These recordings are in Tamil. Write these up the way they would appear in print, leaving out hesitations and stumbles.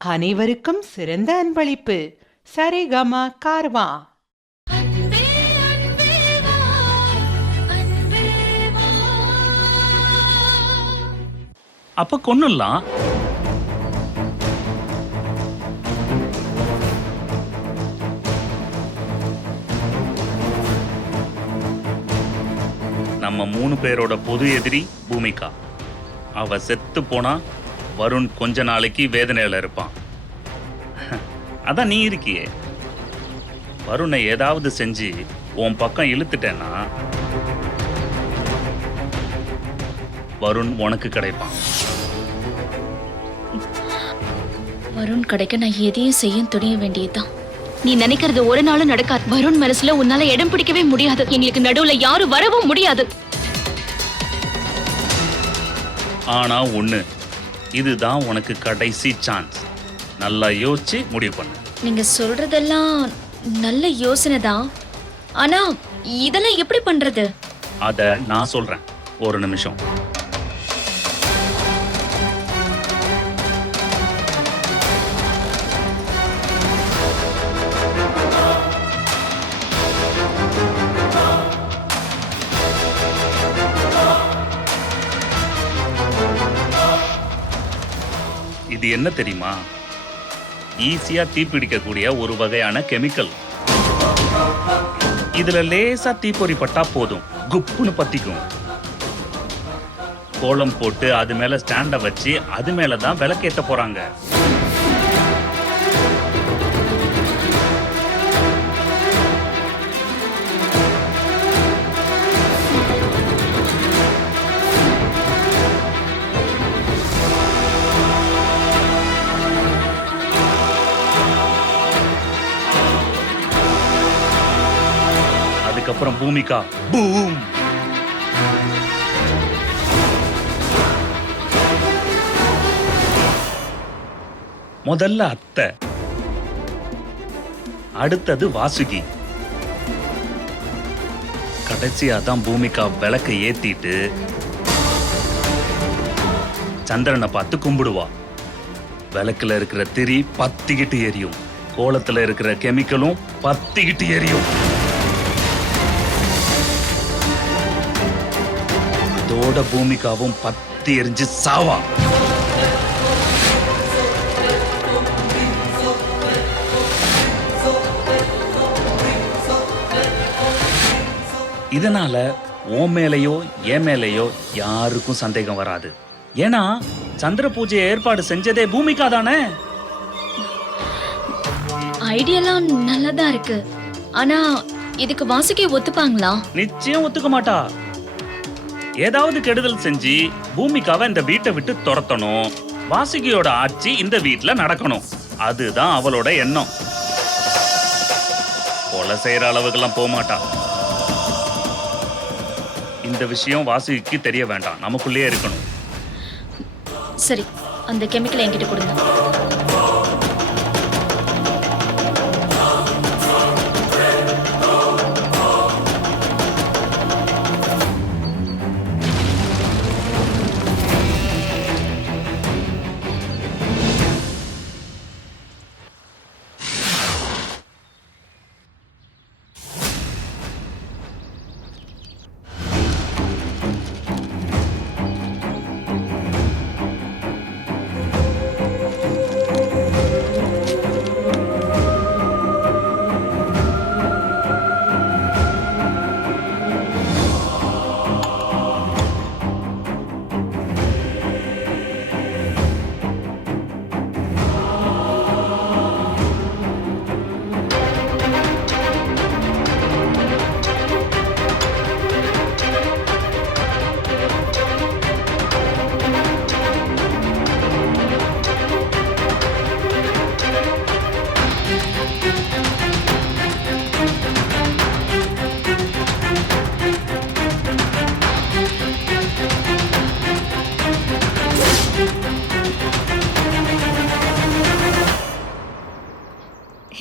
அனைவருக்கும் சிறந்த அன்பளிப்பு. சரிகமா கார்வா. அப்ப கொன்னுடலாம். நம்ம 3 பேரோட பொது எதிரி பூமிகா. அவ செத்து போனா வருண் கொஞ்ச நாளைக்கு வேதனையில இருப்பான். அதான் நீ இருக்கியே. வருணை ஏதாவது செஞ்சு உன் பக்கம் இழுத்துட்டேன்னா வருண் உனக்கு கிடைப்பான். வருண் கிடைக்க நான் எதையும் செய்ய துணிய வேண்டியதுதான். நீ நினைக்கிறது ஒரு நாளும் நடக்காது. வருண் மனசுல உன்னால இடம் பிடிக்கவே முடியாது. எங்களுக்கு நடுவுல யாரும் வரவும் முடியாது. ஆனா ஒண்ணு, இதுதான் உனக்கு கடைசி சான்ஸ். நல்லா யோசிச்சு முடிவு பண்ணு. நீங்க சொல்றதெல்லாம் நல்ல யோசனை தான். ஆனா இதெல்லாம் எப்படி பண்றது? அத நான் சொல்றேன். ஒரு நிமிஷம். இது என்ன தெரியுமா? ஈஸியா தீப்பிடிக்கக்கூடிய ஒரு வகையான கெமிக்கல். இதுல லேசா தீப்பொறி பட்டா போதும், குப்புன்னு பத்திக்கும். கோலம் போட்டு அது மேல ஸ்டாண்ட வச்சு அது மேலதான் விளக்கேத்த போறாங்க. அதுக்கப்புறம் பூமிகா பூம். முதல்ல அத்தை, அடுத்தது வாசுகி, கடைசியா தான் பூமிகா விளக்க ஏத்திட்டு சந்திரனை பார்த்து கும்பிடுவா. விளக்குல இருக்கிற திரி பத்திக்கிட்டு எரியும், கோலத்துல இருக்கிற கெமிக்கலும் பத்திக்கிட்டு எரியும். அதோட பூமிகாவும் பத்தி எரிஞ்சு சாவா. இதனால உன் மேலேயோ என் மேலேயோ யாருக்கும் சந்தேகம் வராது. ஏன்னா சந்திர பூஜையை ஏற்பாடு செஞ்சதே பூமிகா தானே. ஐடியாலாம் நல்லதா இருக்கு. ஆனா இதுக்கு வாசுகி ஒத்துப்பாங்களா? நிச்சயம் ஒத்துக்க மாட்டா. ஏதாவது கெடுதல் செஞ்சு பூமிகாவை இந்த வீட்டை விட்டு துரத்தணும். வாசுகியோட ஆட்சி இந்த வீட்டுல நடக்கணும். அதுதான் அவளோட எண்ணம். கொலை செய்யற அளவுக்கெல்லாம் போக மாட்டா. இந்த விஷயம் வாசுகிக்கு தெரிய வேண்டாம், நமக்குள்ளே இருக்கணும். சரி, அந்த கெமிக்கல் என்கிட்ட கொடுங்க.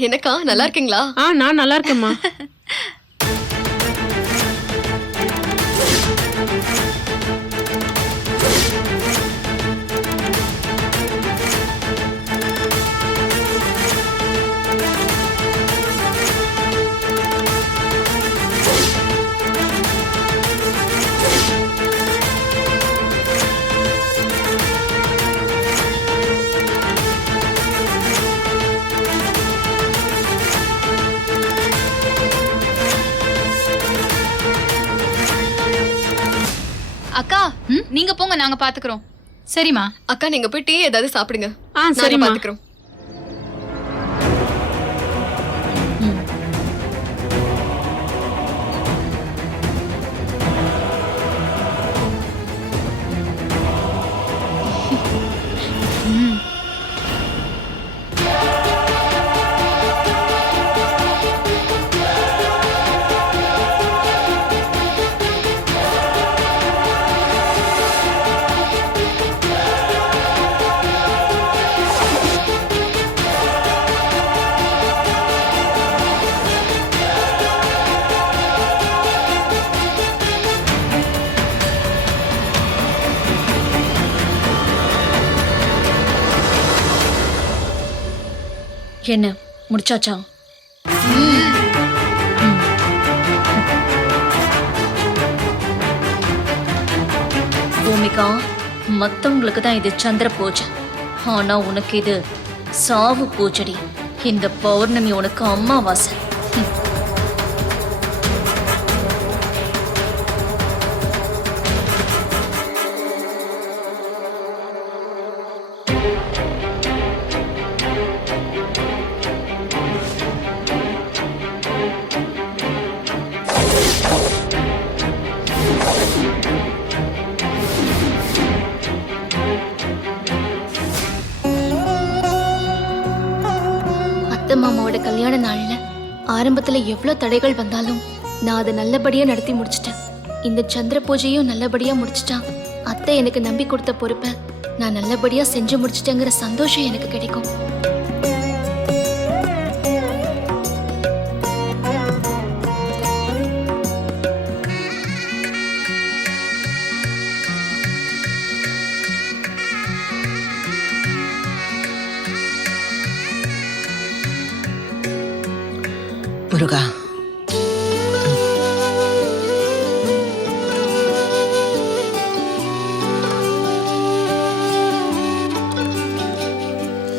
என்னக்கா நல்லா இருக்கீங்களா? நான் நல்லா இருக்கேம்மா. போங்க நாங்க பாத்துக்கிறோம். சரிம்மா. அக்கா நீங்க போய் டீ ஏதாவது சாப்பிடுங்க. சரிம்மா. சரிம்மா பாத்துக்கிறோம். என்ன முடிச்சாச்சா? பூமிகா, மத்தவங்களுக்கு தான் இது சந்திர பூஜை, ஆனா உனக்கு இது சாவு பூஜடி. இந்த பௌர்ணமி உனக்கு அம்மாவாசை. அத்தை மாமாவோட கல்யாண நாள்ல ஆரம்பத்துல எவ்வளவு தடைகள் வந்தாலும் நான் அதை நல்லபடியா நடத்தி முடிச்சிட்டேன். இந்த சந்திர பூஜையும் நல்லபடியா முடிச்சிட்டா அத்தை எனக்கு நம்பி கொடுத்த பொறுப்பை நான் நல்லபடியா செஞ்சு முடிச்சிட்டேங்கிற சந்தோஷம் எனக்கு கிடைக்கும். முருகா,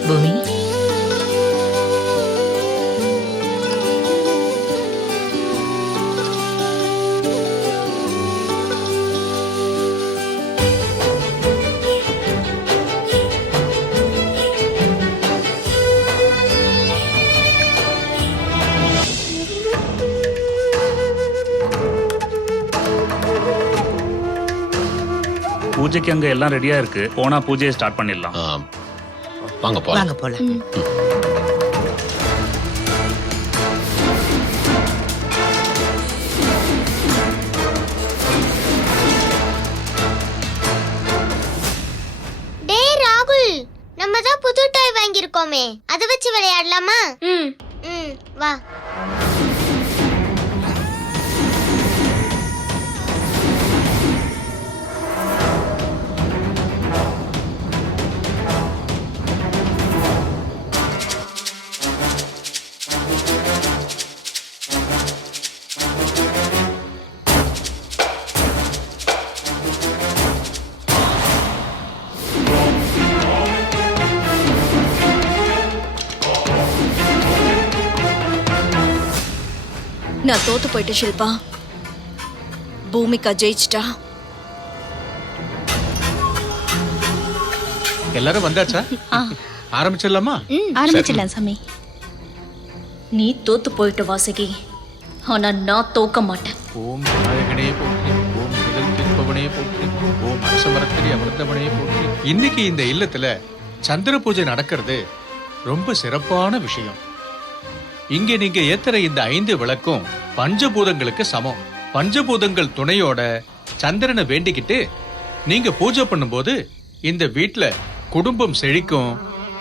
பூமி, பூஜைக்கு அங்க எல்லாம் ரெடியா இருக்கு. போனா பூஜையை ஸ்டார்ட் பண்ணிடலாம். வாங்க போலாம். வாங்க போலாம். டேய் ராகுல், நம்ம தான் புது டாய் வாங்கியிருக்கோமே, அதை வச்சு விளையாடலாமா? ம், வா. நான் தோத்து போயிட்டு ஷில்பா. பூமிகா ஜெயிச்சிட்டா. எல்லாரும் வந்தாச்சா? ஆரம்பிச்சிடலாமா? ஆரம்பிச்சிடலாம் சாமி. நீ தோத்து போயிட்டு வாசகி, ஆனா நான் தோக்க மாட்டேன். ஓம் விநாயகனே போற்றி, ஓம் முதல் திருப்பவனே போற்றி, ஓம் அரசமரத்திலே அமிர்தவனே போற்றி. இன்னைக்கு இந்த இல்லத்துல சந்திர பூஜை நடக்கிறது ரொம்ப சிறப்பான விஷயம். இங்க நீங்க ஏத்துற இந்த 5 விளக்கும் பஞ்சபூதங்களுக்கு சமம். பஞ்சபூதங்கள் துணையோட சந்திரனை வேண்டிக்கிட்டு நீங்க பூஜை பண்ணும்போது இந்த வீட்ல குடும்பம் செழிக்கும்,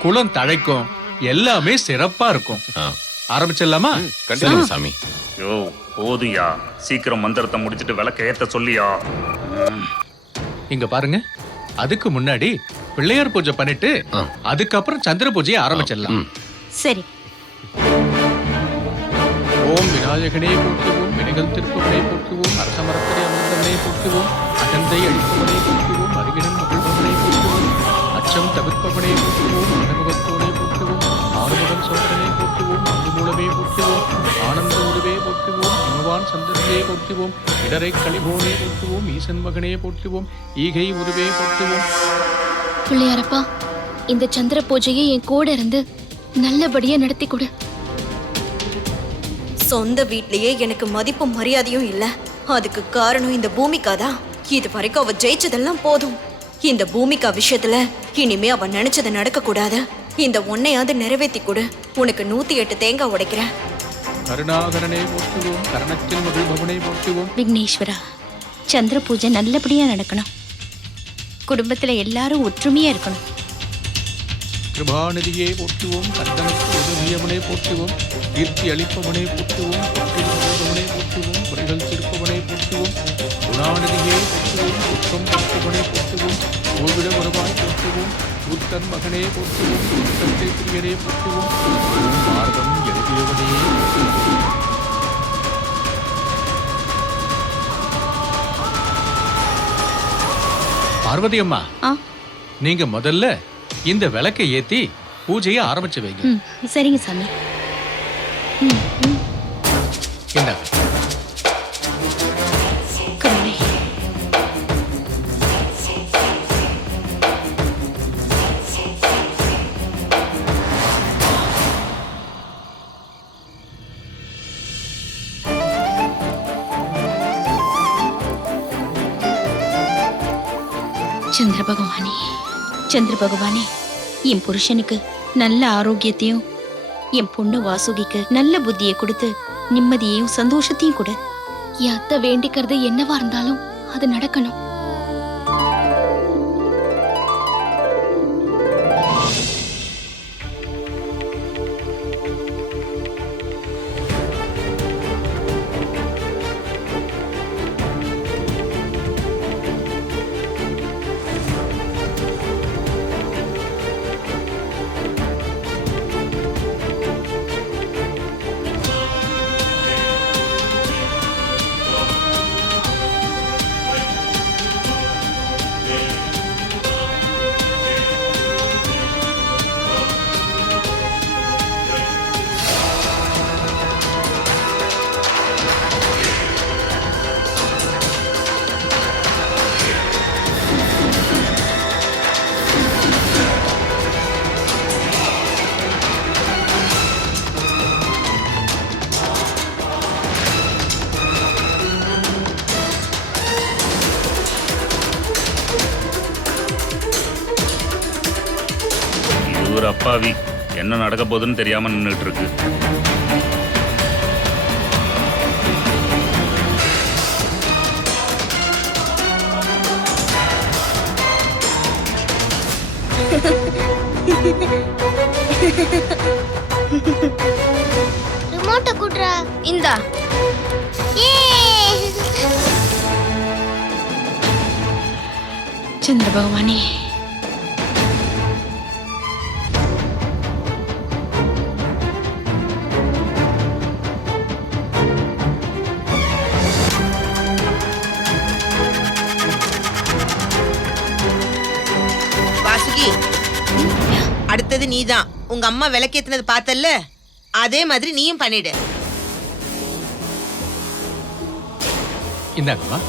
குலம் தழைக்கும், எல்லாமே சிறப்பா இருக்கும். ஆரம்பிச்சிடலாமா? கண்டிப்பா சாமி. யோ போதுயா, சீக்கிரம் மந்திரத்தை முடிச்சிட்டு விளக்க ஏத்த சொல்லியா. இங்க பாருங்க, அதுக்கு முன்னாடி பிள்ளையார் பூஜை பண்ணிட்டு அதுக்கப்புறம் சந்திர பூஜையை ஆரம்பிச்சிடலாம். சரி. ஓம் விநாயகனே போற்றுவோம், வினைகள் திருப்பவனை போற்றுவோம், அரசமரத்திலே அமிர்தவனை போற்றுவோம், அகந்தை அழிப்பவனை போற்றுவோம், அருகிடம் மகிழ்பவனை போற்றுவோம், அச்சம் தவிர்ப்பவனை போற்றுவோம், அனுமுகத்தோனை போற்றுவோம், ஆறுமுகன் சோதரனை போற்றுவோம், அன்பு மூலமே போற்றுவோம், ஆனந்த உருவே போற்றுவோம், பகவான் சந்ததியே போற்றுவோம். இடரை கழிவோனே போற்றுவோம். ஈசன் மகனே போற்றுவோம். ஈகை உருவே போற்றுவோம். பிள்ளையாரப்பா, இந்த சந்திர பூஜையை என் கூட இருந்து நல்லபடியா நடத்தி கொடு. சொந்த வீட்லயே எனக்கு மதிப்பும் மரியாதையும் இல்ல. அதுக்கு காரணம் இந்த பூமிகா தான். இது வரைக்கும் அவ ஜெயிச்சதெல்லாம் போதும். இந்த பூமிகா விஷயத்துல இனிமே அவ நினைச்சது நடக்க கூடாது. இந்த ஒன்னையாவது நிறைவேற்றி கொடு. உனக்கு 108 தேங்காய் உடைக்கிறேன். கருணாகரனே போற்றுவோம். கரணத்தில் மகிழ்பவனை போற்றுவோம். விக்னேஸ்வரா, சந்திர பூஜை நல்லபடியா நடக்கணும். குடும்பத்துல எல்லாரும் ஒற்றுமையா இருக்கணும். கிருபாநிதியே போற்றுவோம். கந்தனுக்கு உதவியவனை போற்றுவோம். கீர்த்தி அளிப்பவனை போற்றுவோம். பொற்றில்பவனை போற்றுவோம். குறைகள் தீர்ப்பவனை போற்றுவோம். குணாநிதியே போற்றுவோம். குற்றம் போற்றுவனை போற்றுவோம். கோவிட உறவாய் போற்றுவோம். கூத்தன் மகனே போற்றுவோம். கூத்தத்தை பிரியரே போற்றுவோம். பாரதம் எழுதியவனே போற்றுவோம். பார்வதி அம்மா, ஆ, நீங்க முதல்ல இந்த விளக்கை ஏத்தி பூஜையை ஆரம்பிச்சு வைங்க. சரிங்க சாமி. என்ன கருணை. சந்திர பகவானே, சந்திர பகவானே, என் புருஷனுக்கு நல்ல ஆரோக்கியத்தையும் என் பொண்ணு வாசுகிக்கு நல்ல புத்தியை கொடுத்து நிம்மதியையும் சந்தோஷத்தையும் கொடு. என் அத்தை வேண்டிக்கிறது என்னவா இருந்தாலும் அது நடக்கணும். ஒரு அப்பாவி என்ன நடக்க போகுதுன்னு தெரியாம நின்றுட்டு இருக்கு. ரிமோட்டை குடுறா. இந்தா. ஏ சந்திர பகவானே, வாசுகி, அடுத்தது நீதான். உங்க அம்மா விளக்கேத்தினது பார்த்தல்ல, அதே மாதிரி நீயும் பண்ணிடு. இந்தாங்கம்மா.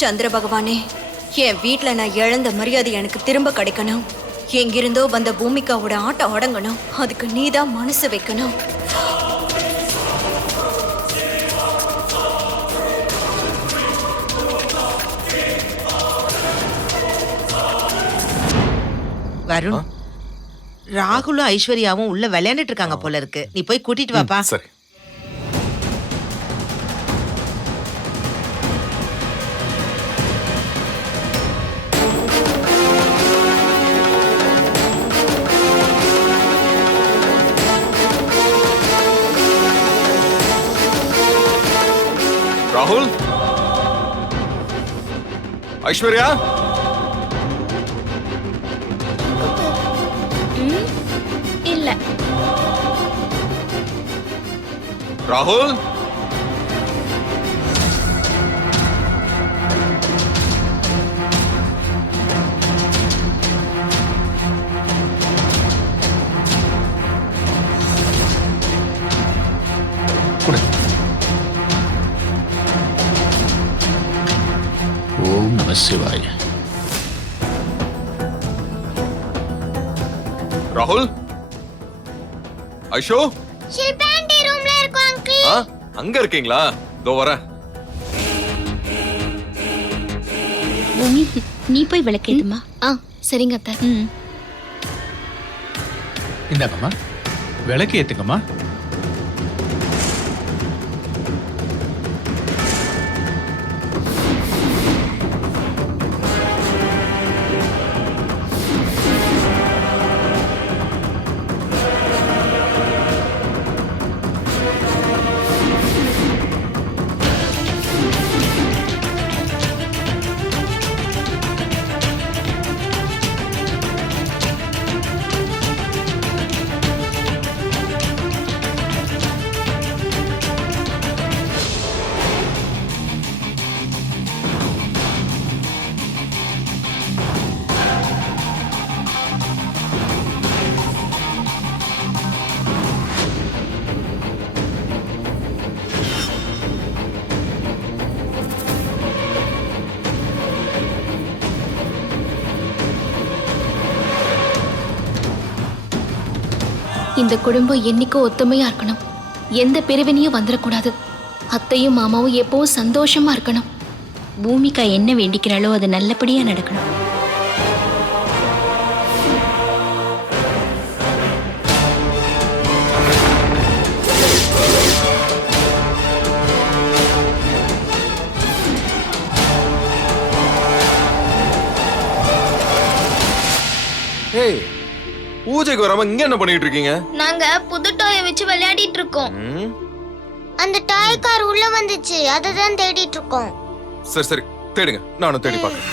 சந்திர பகவானே, என் வீட்ல நான் இழந்த மரியாதை எனக்கு திரும்ப கிடைக்கணும். எங்கிருந்தோ வந்த பூமிகாவோட ஆட்டம் அடங்கணும். அதுக்கு நீதான் மனசு வைக்கணும். வருண், ராகுலும் ஐஸ்வர்யாவும் உள்ள விளையாண்டுட்டு இருக்காங்க போல இருக்கு. நீ போய் கூட்டிட்டு வாப்பா. சரி. ராகுல், ஐஸ்வர்யா, இல்ல ராகுல், ஓம் நம சிவாய. ராகுல், ஐஷோ, ஷில்பா ஆண்டி ரூம்ல இருக்கோம் அங்கிள். ஆ, அங்க இருக்கீங்களா? இதோ வரேன். பூமி, நீ போய் விளக்கேத்துமா. ஆ சரிங்க அத்தை. ம். இந்தாங்கம்மா, விளக்கு ஏத்துங்கம்மா. இந்த குடும்பம் என்னைக்கும் ஒத்துமையா இருக்கணும். எந்த பிரிவினையும் வந்துடக்கூடாது. அத்தையும் மாமாவும் எப்பவும் சந்தோஷமா இருக்கணும். பூமிகா என்ன வேண்டிக்கிறாளோ அது நல்லபடியா நடக்கணும். ஏய், பூஜைக்கு வராம இங்க என்ன பண்ணிட்டு இருக்கீங்க? நாங்க புது டாயை வச்சு விளையாடிட்டு இருக்கோம். ம், அந்த டாய் கார் உள்ள வந்துச்சு, அதை தான் தேடிட்டு இருக்கோம். சரி சரி, தேடுங்க, நானும் தேடி பார்க்கறேன்.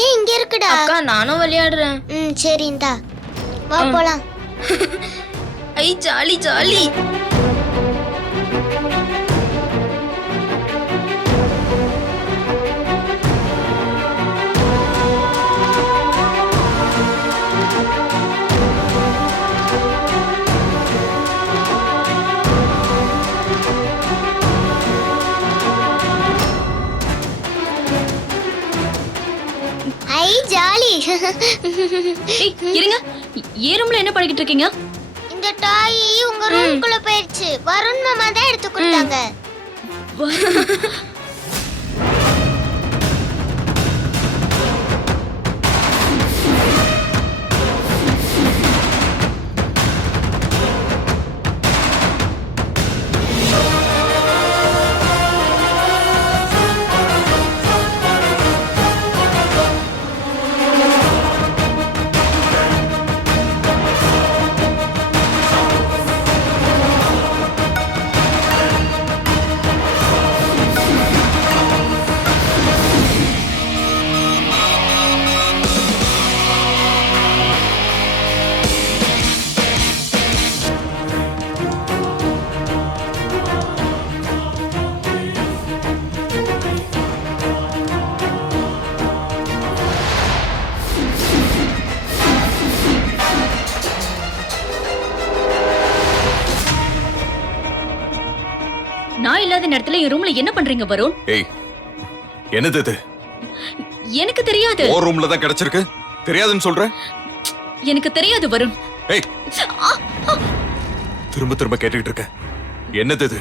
ஏய் இங்க இருக்குடா. அக்கா நானும் விளையாடுறேன். சரி இந்தா வா போலாம். ஐ ஜாலி ஜாலி. ஐ ஜாலி. ஏய், இருங்க. ஏன் ரூம்ல என்ன பண்ணிக்கிட்டு இருக்கீங்க? இந்த டாய் உங்க ரூம்குள்ள போயிடுச்சு. வருண் மாமா தான் எடுத்து கொடுத்தாங்க. நான் இல்லாத நேரத்துல என் ரூம்ல என்ன பண்றீங்க வருண்? ஏய், என்னது இது? எனக்கு தெரியாது. ஓ ரூம்ல தான் கிடைச்சிருக்கு. தெரியாதுன்னு சொல்ற? எனக்கு தெரியாது வருண். ஏய், திரும்ப திரும்ப கேட்டுக்கிட்டு இருக்க. என்னது இது?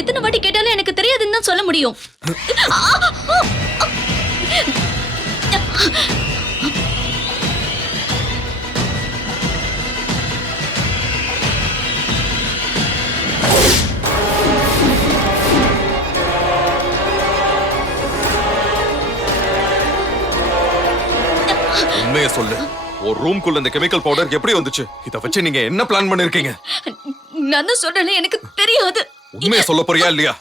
எத்தனை வாட்டி கேட்டாலும் எனக்கு தெரியாதுன்னு தான் சொல்ல முடியும். உண்மையை சொல்லு. ஒரு ரூம்குள்ள இந்த கெமிக்கல் பவுடர் எப்படி வந்துச்சு? இத வச்சு நீங்க என்ன பிளான் பண்ணிருக்கீங்க? நான் தான் சொல்றேன், எனக்கு தெரியாது. உண்மையை சொல்ல போறியா இல்லையா?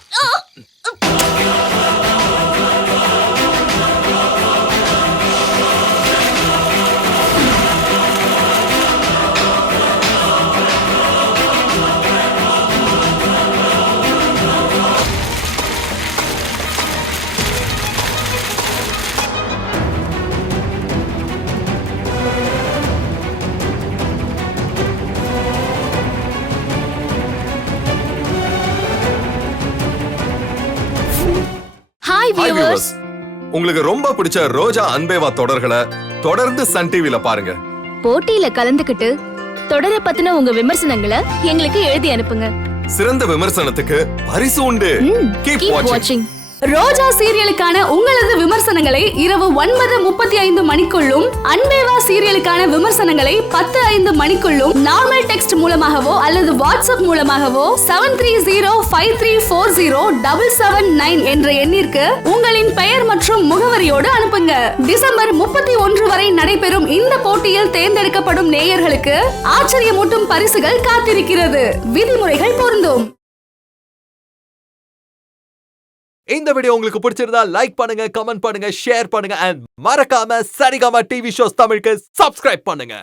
Hi Hi viewers. viewers. உங்களுக்கு ரொம்ப பிடிச்ச ரோஜா அன்பேவா தொடர்களை தொடர்ந்து சன் டிவில பாருங்க. போட்டியில கலந்துக்கிட்டு தொடரை பத்தின உங்க விமர்சனங்களை எங்களுக்கு எழுதி அனுப்புங்க. சிறந்த விமர்சனத்துக்கு பரிசு உண்டு. Keep watching. ரோஜா சீரியலுக்கான உங்களது விமர்சனங்களை இரவு 9:35 மணிக்குள்ளும், அன்பேவா சீரியலுக்கான விமர்சனங்களை 10:05 மணிக்குள்ளும் நார்மல் டெக்ஸ்ட் மூலமாகவோ அல்லது வாட்ஸ்அப் மூலமாகவோ 7305340779 என்ற எண்ணிற்கு உங்களின் பெயர் மற்றும் முகவரியோடு அனுப்புங்க. டிசம்பர் 31 வரை நடைபெறும் இந்த போட்டியில் தேர்ந்தெடுக்கப்படும் நேயர்களுக்கு ஆச்சரியமூட்டும் பரிசுகள் காத்திருக்கிறது. விதிமுறைகள் பொருந்தும். இந்த வீடியோ உங்களுக்கு பிடிச்சிருந்தா லைக் பண்ணுங்க, கமெண்ட் பண்ணுங்க, ஷேர் பண்ணுங்க and மறக்காம சரிகமா டிவி ஷோஸ் தமிழுக்கு சப்ஸ்கிரைப் பண்ணுங்க.